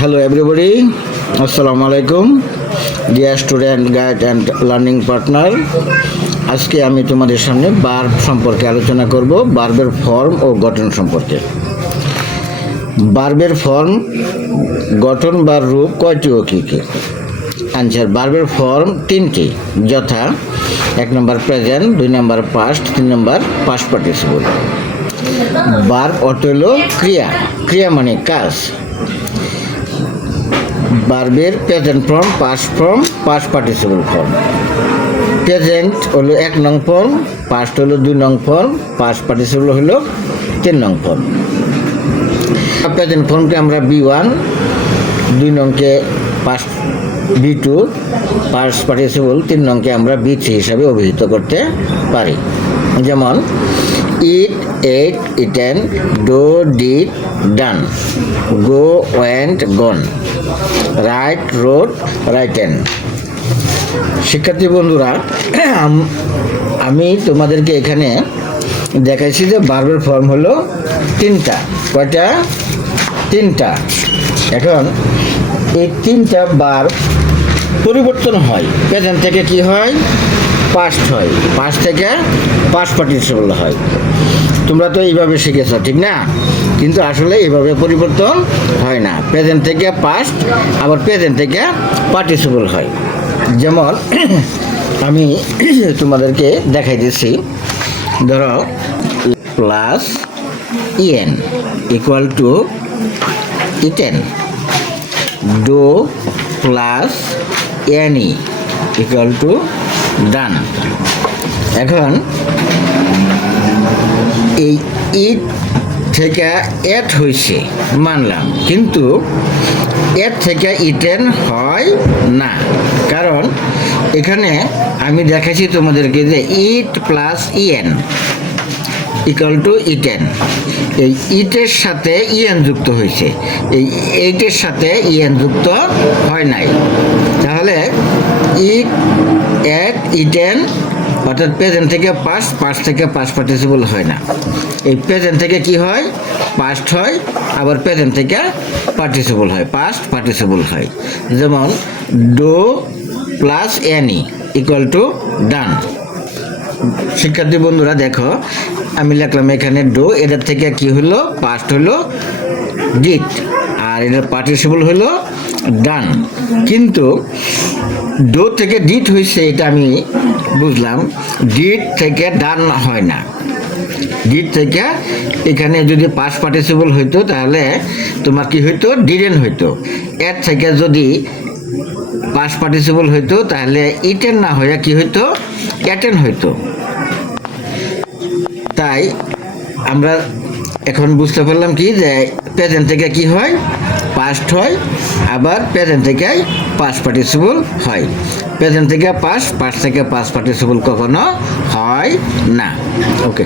Hello everybody, Assalamu alaikum, dear student, guide and learning partner. আজকে আমি তোমাদের সামনে ভার্ব সম্পর্কে আলোচনা করব, ভার্বের ফর্ম ও গঠন সম্পর্কে। ভার্বের ফর্ম, গঠন বা রূপ কয়টি ও কী কী? আনসার: ভার্বের ফর্ম তিনটি, যথা 1 নম্বর প্রেজেন্ট, 2 নম্বর পাস্ট, 3 নম্বর পাস্ট পার্টিসিপল। ভার্ব অর্থ হলো ক্রিয়া, ক্রিয়া মানে কাজ। ভার্বের present form, past form, past participle form. Present হলো 1 নং ফর্ম, পাস্ট হলো 2 নং ফর্ম, পাস্ট পার্টিসিপল হলো 3 নং ফর্ম। প্রেজেন্ট ফর্মকে আমরা B1, 2 নংকে পাস্ট B2, পাস্ট পার্টিসিপল 3 নংকে আমরা B3 হিসাবে অভিহিত করতে পারি। যেমন eat, ate, eaten, do, did, done, go, went, gone, write, rode, written. শিক্ষার্থী বন্ধুরা, আমি তোমাদেরকে এখানে দেখাইছি যে ভার্বের ফর্ম হলো 3টা। কয়টা? 3টা। এখন এই 3টা ভার্ব পরিবর্তন হয়। প্রেজেন্ট থেকে কি হয়? পাস্ট হয়, পাস্ট থেকে পাস্ট পার্টিসিপল হয়। তোমরা তো এইভাবে শিখেছ, ঠিক না? কিন্তু আসলে এইভাবে পরিবর্তন হয় না। প্রেজেন্ট থেকে পাস্ট, আবার প্রেজেন্ট থেকে পার্টিসিপল হয়। যেমন আমি তোমাদেরকে দেখাই দিচ্ছি। ধরো plus EN equal to eaten, do plus any equal to done. এখন এই ইট থেকে এট হয়েছে মানলাম, কিন্তু এর থেকে ইটেন হয় না। কারণ এখানে আমি দেখাচ্ছি তোমাদেরকে যে eat plus EN equal to eaten. এই ইটের সাথে ইএন যুক্ত হয়েছে, এই এইটের সাথে ইএন যুক্ত হয় নাই। তাহলে ইট, এট, ইটেন অর্থাৎ প্রেজেন্ট থেকে পাস্ট, পাস্ট থেকে পাস্ট পার্টিসিপল হয় না। এই প্রেজেন্ট থেকে কি হয়? পাস্ট হয়, আবার প্রেজেন্ট থেকে পার্টিসিপল হয়, পাস্ট পার্টিসিপল হয়। যেমন do plus any equal to done. শিক্ষার্থী বন্ধুরা দেখো, আমি লিখলাম এখানে ডো, এটার থেকে কি হলো? পাস্ট হলো ডিড, আর এটার পার্টিসিপল হলো ডান। কিন্তু ডো থেকে ডিড হয়েছে, এটা আমি বুঝলাম। ডিড থেকে ডান হয় না। ডিড থেকে এখানে যদি পাস্ট পার্টিসিপল হইতো তাহলে তোমার কি হইতো? ডিডেন হইতো। এর থেকে যদি পাস্ট পার্টিসিপল হইতো তাহলে ইটেন না হইয়া কি হইতো? এটেন হইতো। তাই আমরা এখন বুঝতে পারলাম কি, যে প্রেজেন্ট থেকে কি হয়? পাস্ট হয়, আবার প্রেজেন্ট থেকে পাস্ট পার্টিসিপল হয়। প্রেজেন্ট থেকে পাস্ট, পাস্ট থেকে পাস্ট পার্টিসিপল কখনো হয় না। ওকে।